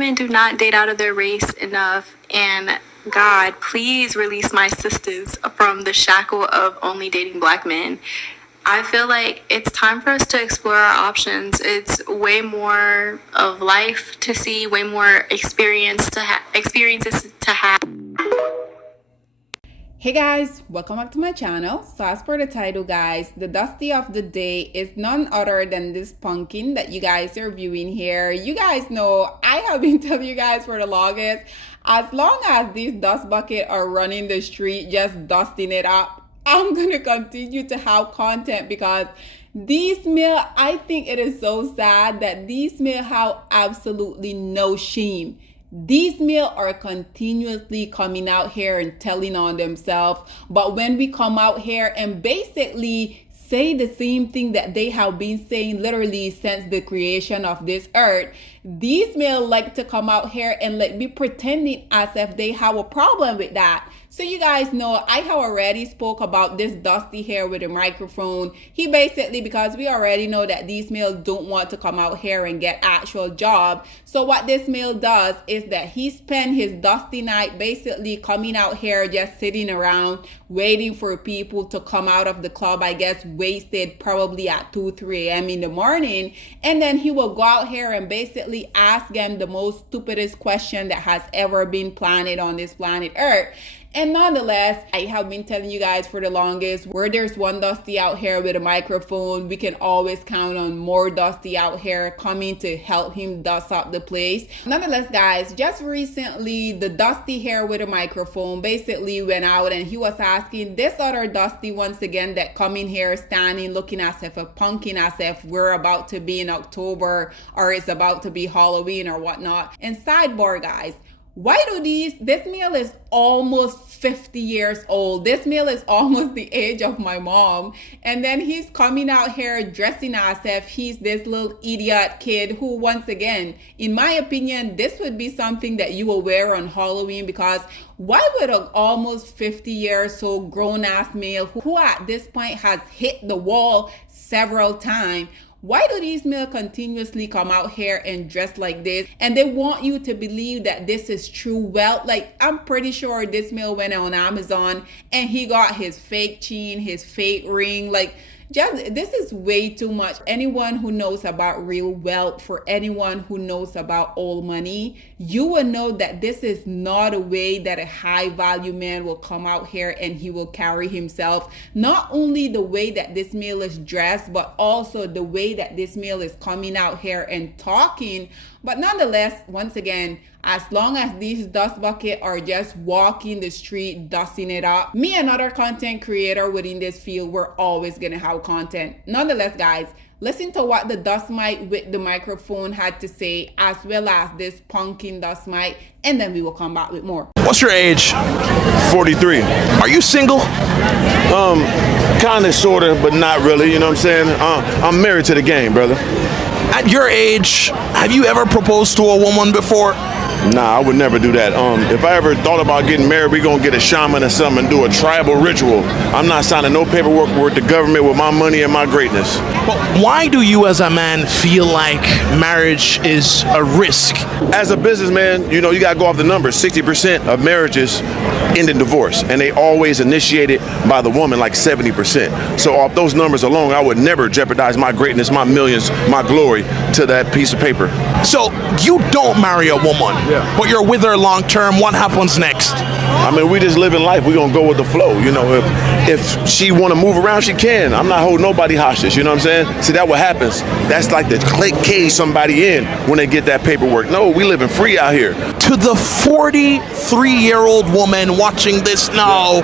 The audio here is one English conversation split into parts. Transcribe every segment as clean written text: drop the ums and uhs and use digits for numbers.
women do not date out of their race enough, and God, please release my sisters from the shackle of only dating Black men. I feel like it's time for us to explore our options. It's way more of life to see, way more experiences to have. Hey guys, welcome back to my channel. So as per the title, guys, the Dusty of the day is none other than this pumpkin that you guys are viewing here. You guys know I have been telling you guys for the longest, as long as these dust buckets are running the street just dusting it up, I'm gonna continue to have content because these male, I think it is so sad that these male have absolutely no shame. These male are continuously coming out here and telling on themselves, but when we come out here and basically say the same thing that they have been saying literally since the creation of this earth, these male like to come out here and like be pretending as if they have a problem with that. So you guys know I have already spoke about this Dusty here with a microphone. He basically, because we already know that these males don't want to come out here and get actual job. So what this male does is that he spend his Dusty night basically coming out here just sitting around waiting for people to come out of the club, I guess wasted probably at 2-3 a.m. in the morning. And then he will go out here and basically ask them the most stupidest question that has ever been planted on this planet Earth. And nonetheless, I have been telling you guys for the longest, where there's one Dusty out here with a microphone, we can always count on more Dusty out here coming to help him dust up the place. Nonetheless, guys, just recently, the Dusty here with a microphone basically went out and he was asking this other Dusty once again that come in here standing looking as if a pumpkin, as if we're about to be in October or it's about to be Halloween or whatnot. And sidebar, guys, why do this male is almost 50 years old. This male is almost the age of my mom. And then he's coming out here dressing as if he's this little idiot kid who, once again, in my opinion, this would be something that you will wear on Halloween, because why would an almost 50 years old grown ass male who at this point has hit the wall several times, why do these males continuously come out here and dress like this? And they want you to believe that this is true wealth. Like, I'm pretty sure this male went on Amazon and he got his fake chain, his fake ring. Like, just, this is way too much. Anyone who knows about real wealth, for anyone who knows about old money, you will know that this is not a way that a high value man will come out here and he will carry himself. Not only the way that this male is dressed, but also the way that this male is coming out here and talking. But nonetheless, once again, as long as these dust buckets are just walking the street, dusting it up, me and other content creator within this field, we're always gonna have content. Nonetheless, guys, listen to what the dust mite with the microphone had to say, as well as this pumpkin dust mite, and then we will come back with more. What's your age? 43. Are you single? Kind of, sort of, but not really, you know what I'm saying? I'm married to the game, brother. At your age, have you ever proposed to a woman before? Nah, I would never do that. If I ever thought about getting married, we gonna get a shaman or something and do a tribal ritual. I'm not signing no paperwork with the government with my money and my greatness. But why do you as a man feel like marriage is a risk? As a businessman, you know, you gotta go off the numbers. 60% of marriages end in divorce, and they always initiated by the woman, like 70%. So off those numbers alone, I would never jeopardize my greatness, my millions, my glory to that piece of paper. So you don't marry a woman, but you're with her long term. What happens next? I mean, we just living life. We gonna go with the flow. You know, if she wanna move around, she can. I'm not holding nobody hostage. You know what I'm saying? See, that's what happens. That's like the cage somebody in when they get that paperwork. No, we living free out here. To the 43-year-old woman watching this now,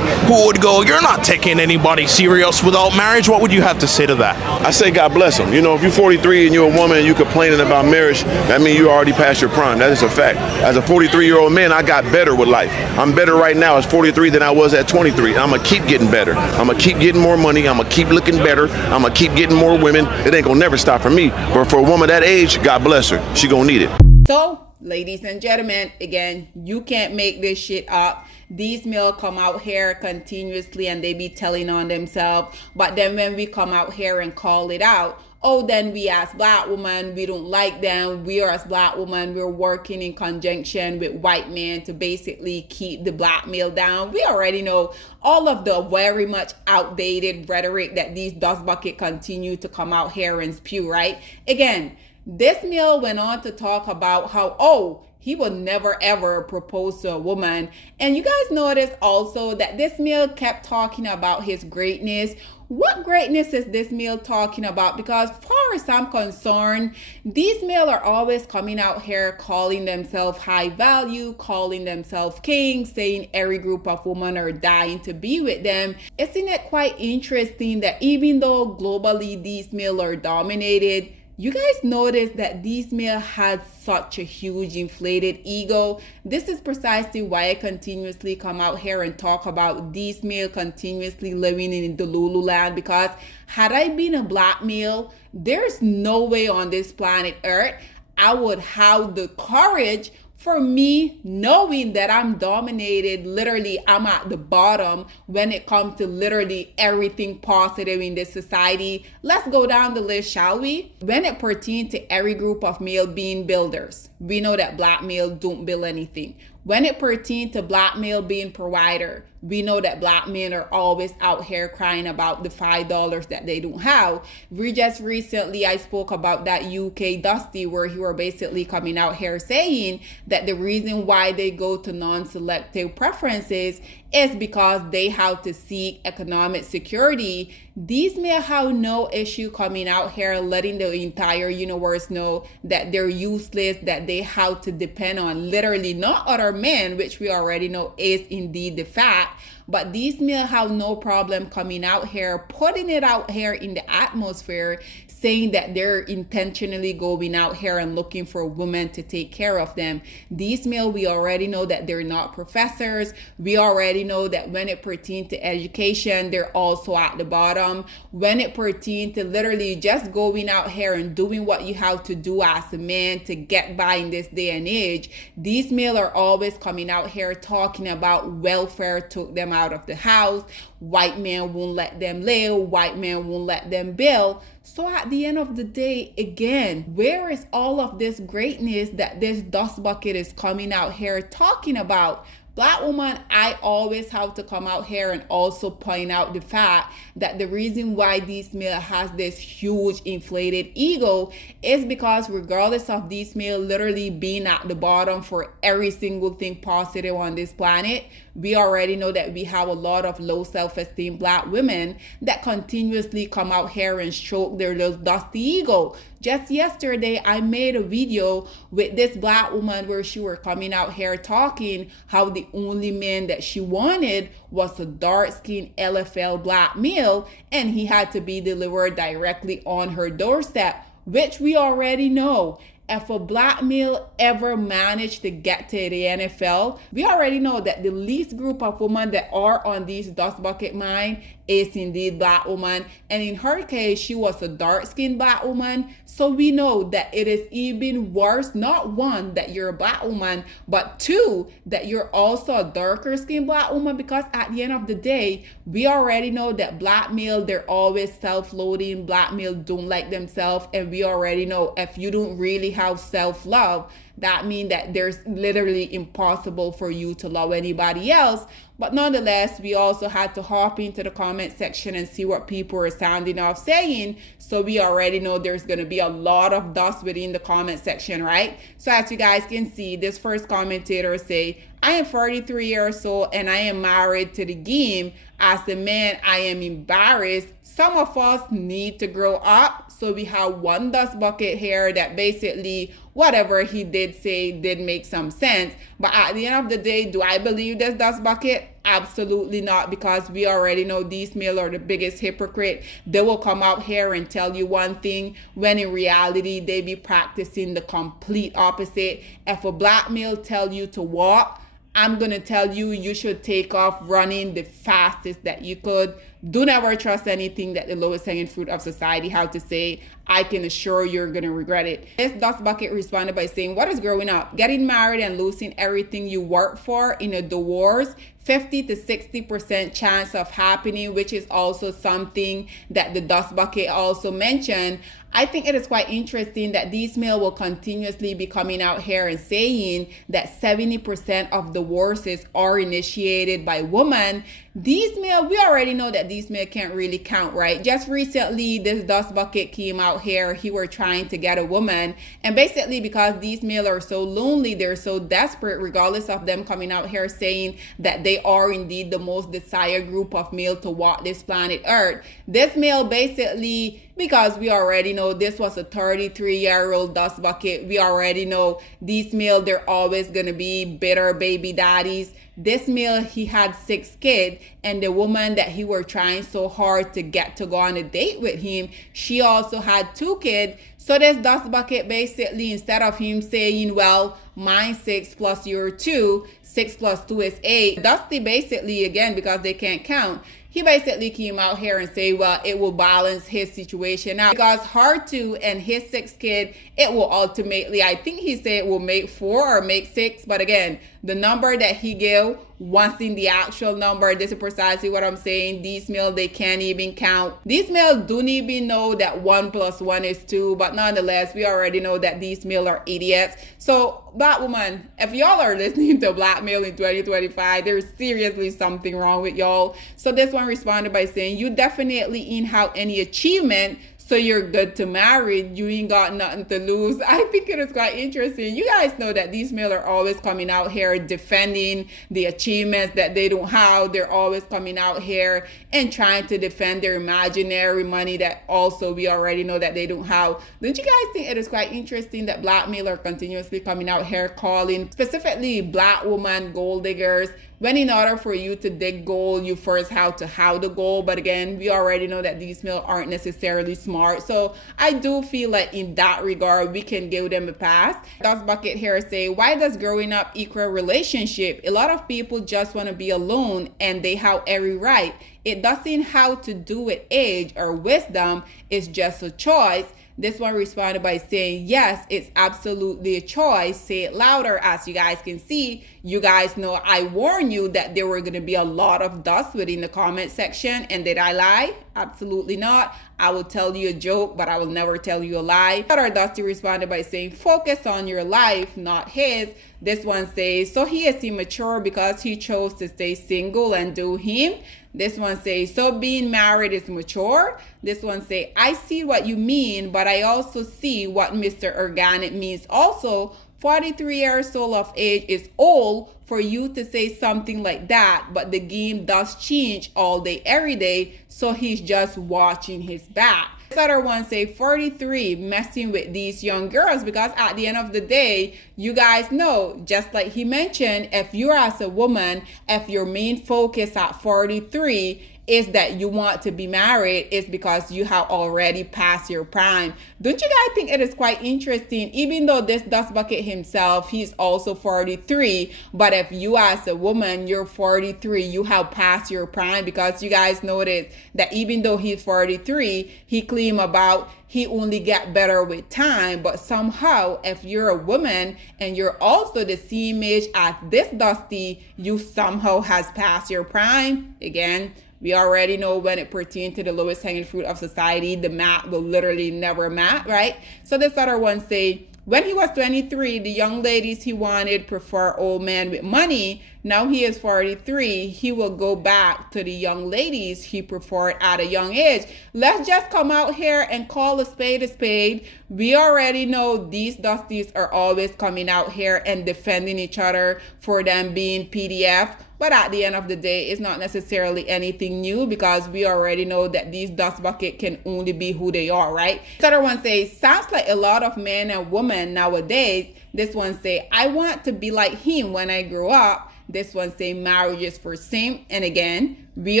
who would go, you're not taking anybody serious without marriage, what would you have to say to that? I say God bless them. You know, if you're 43 and you're a woman and you're complaining about marriage, that means you already past your prime. That is a fact. As a 43-year-old man, I got better with life. I'm better right now as 43 than I was at 23. And I'm going to keep getting better. I'm going to keep getting more money. I'm going to keep looking better. I'm going to keep getting more women. It ain't going to never stop for me. But for a woman that age, God bless her. She going to need it. So, ladies and gentlemen, again, you can't make this shit up. These male come out here continuously and they be telling on themselves. But then when we come out here and call it out, oh, then we as black women, we don't like them. We are as black women, we're working in conjunction with white men to basically keep the black male down. We already know all of the very much outdated rhetoric that these dust bucket continue to come out here and spew, right? Again, this male went on to talk about how, oh, he would never ever propose to a woman. And you guys notice also that this male kept talking about his greatness. What greatness is this male talking about? Because as far as I'm concerned, these male are always coming out here calling themselves high value, calling themselves kings, saying every group of women are dying to be with them. Isn't it quite interesting that even though globally these male are dominated, you guys notice that these male had such a huge inflated ego? This is precisely why I continuously come out here and talk about these male continuously living in the Lululand, because had I been a black male, there's no way on this planet Earth I would have the courage for me knowing that I'm dominated, literally I'm at the bottom when it comes to literally everything positive in this society. Let's go down the list, shall we? When it pertains to every group of male being builders, we know that black male don't build anything. When it pertains to black male being provider, we know that black men are always out here crying about the $5 that they don't have. Just recently, I spoke about that UK Dusty, where he were basically coming out here saying that the reason why they go to non-selective preferences is because they have to seek economic security. These may have no issue coming out here letting the entire universe know that they're useless, that they have to depend on literally not other men, which we already know is indeed the fact. But these men have no problem coming out here, putting it out here in the atmosphere, saying that they're intentionally going out here and looking for women to take care of them. These male, we already know that they're not professors. We already know that when it pertains to education, they're also at the bottom. When it pertains to literally just going out here and doing what you have to do as a man to get by in this day and age, these male are always coming out here talking about welfare took them out of the house. White men won't let them live. White men won't let them build. So at the end of the day, again, where is all of this greatness that this dust bucket is coming out here talking about? Black woman, I always have to come out here and also point out the fact that the reason why these male has this huge inflated ego is because regardless of these male literally being at the bottom for every single thing positive on this planet, we already know that we have a lot of low self-esteem black women that continuously come out here and stroke their little dusty ego. Just yesterday, I made a video with this black woman where she were coming out here talking how the only man that she wanted was a dark-skinned LFL black male, and he had to be delivered directly on her doorstep, which we already know. If a black male ever managed to get to the NFL, we already know that the least group of women that are on these dust bucket mine is indeed black woman. And in her case, she was a dark-skinned black woman. So we know that it is even worse, not one, that you're a black woman, but two, that you're also a darker-skinned black woman, because at the end of the day, we already know that black male, they're always self-loathing. Black male don't like themselves. And we already know if you don't really have self-love, that means that there's literally impossible for you to love anybody else. But nonetheless, we also had to hop into the comment section and see what people are sounding off saying. So we already know there's going to be a lot of dust within the comment section, right? So as you guys can see, this first commentator say, I am 43 years old and I am married to the game. As a man, I am embarrassed. Some of us need to grow up. So we have one dust bucket here that basically whatever he did say did make some sense. But at the end of the day, do I believe this dust bucket? Absolutely not, because we already know these male are the biggest hypocrite. They will come out here and tell you one thing when in reality they be practicing the complete opposite. If a black male tell you to walk, I'm going to tell you, you should take off running the fastest that you could. do never trust anything that the lowest hanging fruit of society have to say. I can assure you're going to regret it. This dust bucket responded by saying, what is growing up? Getting married and losing everything you work for in a divorce, 50 to 60% chance of happening, which is also something that the dust bucket also mentioned. I think it is quite interesting that these males will continuously be coming out here and saying that 70% of divorces are initiated by women. These males, we already know that these males can't really count, right? Just recently, this dust bucket came out here. He were trying to get a woman. And basically, because these males are so lonely, they're so desperate, regardless of them coming out here saying that they are indeed the most desired group of male to walk this planet Earth. This male basically, because we already know this was a 33-year-old dust bucket, we already know these males, they're always going to be bitter baby daddies. This male, he had 6 kids, and the woman that he were trying so hard to get to go on a date with him, she also had 2 kids. So this dust bucket basically, instead of him saying, well, mine 6 plus your 2, 6 plus 2 is 8. Dusty basically, again, because they can't count, he basically came out here and say, well, it will balance his situation out. Because her 2 and his 6 kid, it will ultimately, I think he said it will make 4 or make 6. But again, the number that he gave, once in the actual number, this is precisely what I'm saying. These males, they can't even count. These males don't even know that 1 plus 1 is 2. But nonetheless, we already know that these males are idiots. So, black woman, if y'all are listening to black male in 2025, there's seriously something wrong with y'all. So this one responded by saying, you definitely ain't have any achievement, so you're good to marry. You ain't got nothing to lose. I think it is quite interesting. You guys know that these males are always coming out here defending the achievements that they don't have. They're always coming out here and trying to defend their imaginary money that also we already know that they don't have. Don't you guys think it is quite interesting that black males are continuously coming out here calling specifically black women gold diggers, when in order for you to dig gold, you first have to have the gold? But again, we already know that these males aren't necessarily smart. So I do feel like in that regard, we can give them a pass. Dust bucket here say, why does growing up equal relationship? A lot of people just want to be alone, and they have every right. It doesn't have to do with age or wisdom. It's just a choice. This one responded by saying, yes, it's absolutely a choice. Say it louder. As you guys can see, you guys know I warned you that there were going to be a lot of dust within the comment section. And did I lie? Absolutely not. I will tell you a joke, but I will never tell you a lie. Other Dusty responded by saying, focus on your life, not his. This one says, so he is immature because he chose to stay single and do him. This one says, so being married is mature. This one say, I see what you mean, but I also see what Mr. Organic means. Also, 43 years old of age is old for you to say something like that, but the game does change all day, every day, so he's just watching his back. This other one say 43 messing with these young girls, because at the end of the day, you guys know, just like he mentioned, if you're as a woman, if your main focus at 43 is that you want to be married, is because you have already passed your prime. Don't you guys think it is quite interesting? Even though this dust bucket himself, he's also 43, but if you as a woman, you're 43, you have passed your prime, because you guys notice that even though he's 43, he claim about he only get better with time. But somehow, if you're a woman and you're also the same age as this Dusty, you somehow has passed your prime. Again, we already know when it pertains to the lowest hanging fruit of society, the math will literally never match, right? So this other one say, when he was 23, the young ladies he wanted prefer old men with money. Now he is 43. He will go back to the young ladies he preferred at a young age. Let's just come out here and call a spade a spade. We already know these Dusties are always coming out here and defending each other for them being PDF. But at the end of the day, it's not necessarily anything new, because we already know that these dust bucket can only be who they are, right? The other one says, sounds like a lot of men and women nowadays. This one say, I want to be like him when I grow up. This one say marriage is for simp. And again, we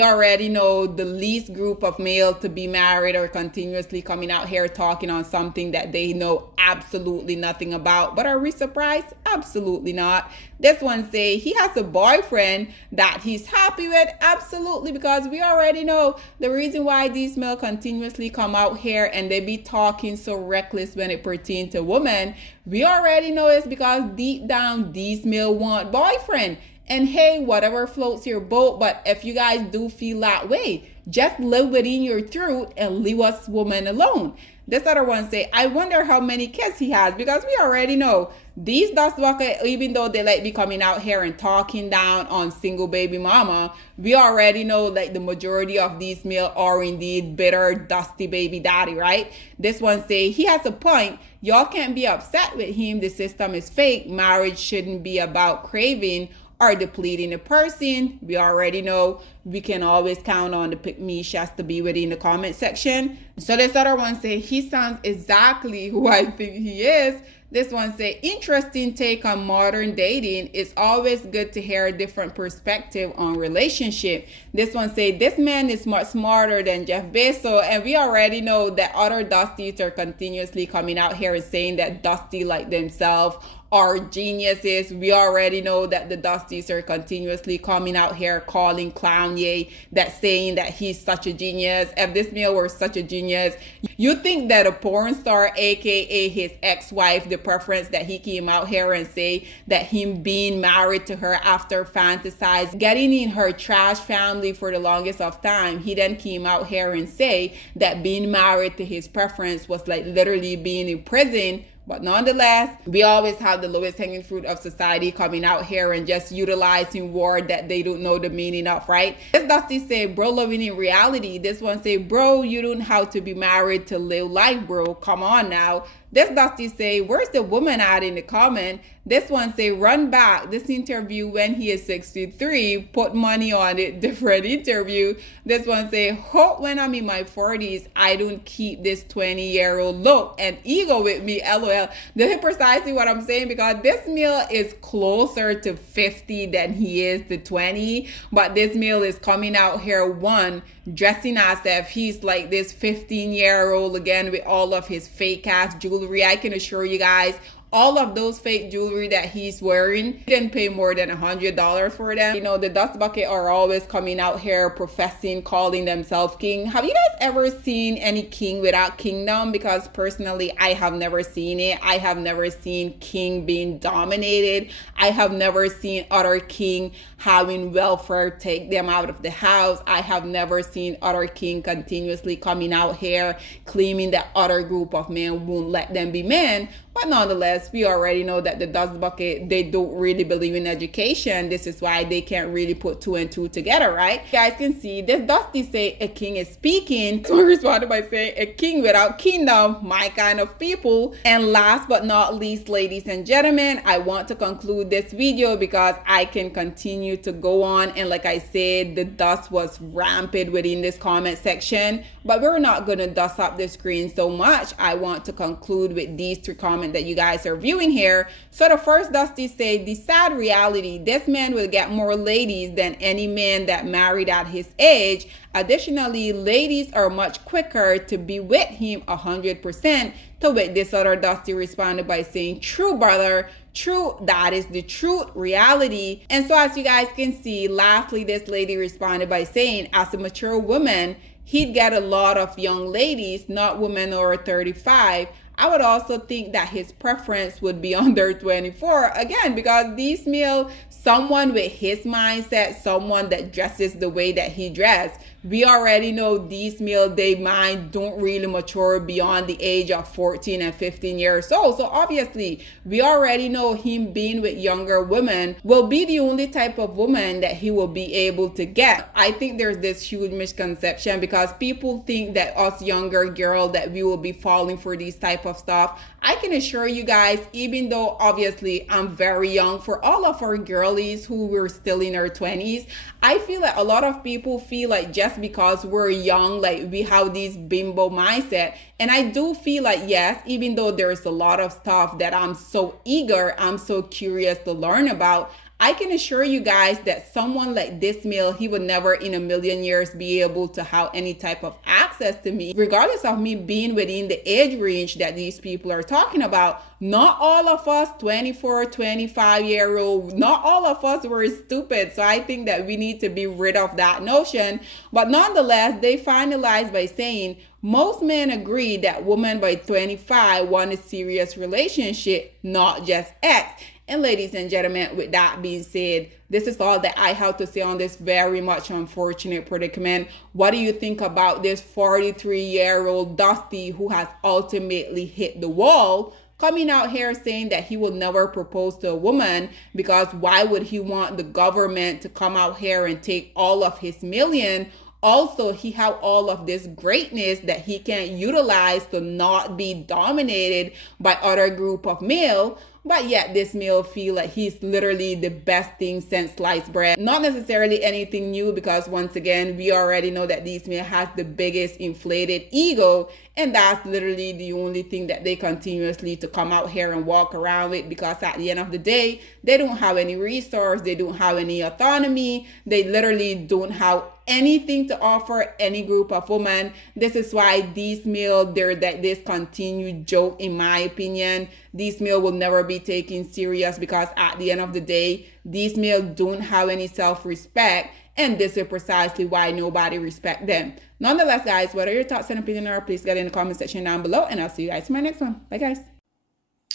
already know the least group of male to be married or continuously coming out here talking on something that they know absolutely nothing about. But are we surprised? Absolutely not. This one say he has a boyfriend that he's happy with. Absolutely, because we already know the reason why these male continuously come out here and they be talking so reckless when it pertains to women. We already know it's because deep down these male want boyfriend. And hey, whatever floats your boat, but if you guys do feel that way, just live within your truth and leave us women alone. This other one say, I wonder how many kids he has, because we already know these dust bucket, even though they like be coming out here and talking down on single baby mama, we already know like the majority of these male are indeed bitter, dusty baby daddy, right? This one say, he has a point. Y'all can't be upset with him. The system is fake. Marriage shouldn't be about craving or depleting a person. We already know we can always count on the pick me shots to be within the comment section. So this other one say, he sounds exactly who I think he is. This one say, interesting take on modern dating. It's always good to hear a different perspective on relationship. This one say, this man is much smarter than Jeff Bezos. And we already know that other Dusties are continuously coming out here and saying that Dusty like themselves are geniuses. We already know that the Dusties are continuously coming out here calling Kanye, that saying that he's such a genius. If this male were such a genius, you think that a porn star, aka his ex-wife, the preference that he came out here and say that him being married to her after fantasize getting in her trash family for the longest of time, he then came out here and say that being married to his preference was like literally being in prison. But nonetheless, we always have the lowest hanging fruit of society coming out here and just utilizing word that they don't know the meaning of, right? This Dusty say, bro, living in reality. This one say, bro, you don't have to be married to live life, bro. Come on now. This Dusty say, where's the woman at in the comment? This one say, run back this interview when he is 63, put money on it, different interview. This one say, hope when I'm in my 40s, I don't keep this 20-year-old look and ego with me, LOL. This is precisely what I'm saying, because this male is closer to 50 than he is to 20, but this male is coming out here, one, dressing as if he's like this 15-year-old again with all of his fake ass jewelry. I can assure you guys, all of those fake jewelry that he's wearing, he didn't pay more than $100 for them. You know, the dust bucket are always coming out here professing, calling themselves king. Have you guys ever seen any king without kingdom? Because personally, I have never seen it. I have never seen king being dominated. I have never seen other king having welfare take them out of the house. I have never seen other king continuously coming out here claiming that other group of men won't let them be men. But nonetheless, we already know that the dust bucket, they don't really believe in education. This is why they can't really put two and two together, right? You guys can see this Dusty say a king is speaking. So I responded by saying a king without kingdom, my kind of people. And last but not least, ladies and gentlemen, I want to conclude this video because I can continue to go on. And like I said, the dust was rampant within this comment section, but we're not going to dust up the screen so much. I want to conclude with these three comments that you guys are viewing here. So the first Dusty said, the sad reality, this man will get more ladies than any man that married at his age. Additionally, ladies are much quicker to be with him 100%. To which this other Dusty responded by saying, true, brother, true, that is the truth, reality. And so as you guys can see, lastly, this lady responded by saying, as a mature woman, he'd get a lot of young ladies, not women over 35. I would also think that his preference would be under 24. Again, because these male, someone with his mindset, someone that dresses the way that he dressed, we already know these male, they mind don't really mature beyond the age of 14 and 15 years old. So obviously, we already know him being with younger women will be the only type of woman that he will be able to get. I think there's this huge misconception because people think that us younger girls that we will be falling for these type of stuff. I can assure you guys, even though obviously I'm very young, for all of our girlies who were still in our 20s, I feel like a lot of people feel like just because we're young, like we have this bimbo mindset. And I do feel like, yes, even though there's a lot of stuff that I'm so eager, I'm so curious to learn about, I can assure you guys that someone like this male, he would never in a million years be able to have any type of access to me, regardless of me being within the age range that these people are talking about. Not all of us 24, 25-year-old, not all of us were stupid. So I think that we need to be rid of that notion. But nonetheless, they finalized by saying most men agree that women by 25 want a serious relationship, not just X. And ladies and gentlemen, with that being said, this is all that I have to say on this very much unfortunate predicament. What do you think about this 43-year-old Dusty who has ultimately hit the wall, coming out here saying that he will never propose to a woman because why would he want the government to come out here and take all of his million? Also, he have all of this greatness that he can utilize to not be dominated by other group of male. But yet this male feel like he's literally the best thing since sliced bread. Not necessarily anything new, because once again, we already know that this male has the biggest inflated ego, and that's literally the only thing that they continuously to come out here and walk around with, because at the end of the day, they don't have any resource, they don't have any autonomy, they literally don't have anything to offer any group of women. This is why these male, they're that this continued joke, in my opinion. These male will never be taken serious, because at the end of the day, these male don't have any self-respect, and this is precisely why nobody respect them. Nonetheless, guys, what are your thoughts and opinion are? Please get in the comment section down below, and I'll see you guys in my next one. Bye, guys.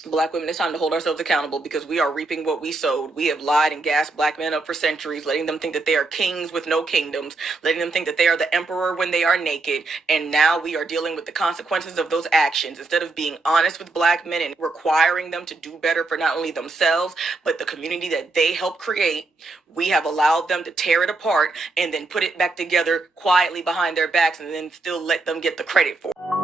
Black women, it's time to hold ourselves accountable, because we are reaping what we sowed. We have lied and gassed black men up for centuries, letting them think that they are kings with no kingdoms, letting them think that they are the emperor when they are naked. And now we are dealing with the consequences of those actions. Instead of being honest with black men and requiring them to do better for not only themselves, but the community that they helped create, we have allowed them to tear it apart and then put it back together quietly behind their backs, and then still let them get the credit for it.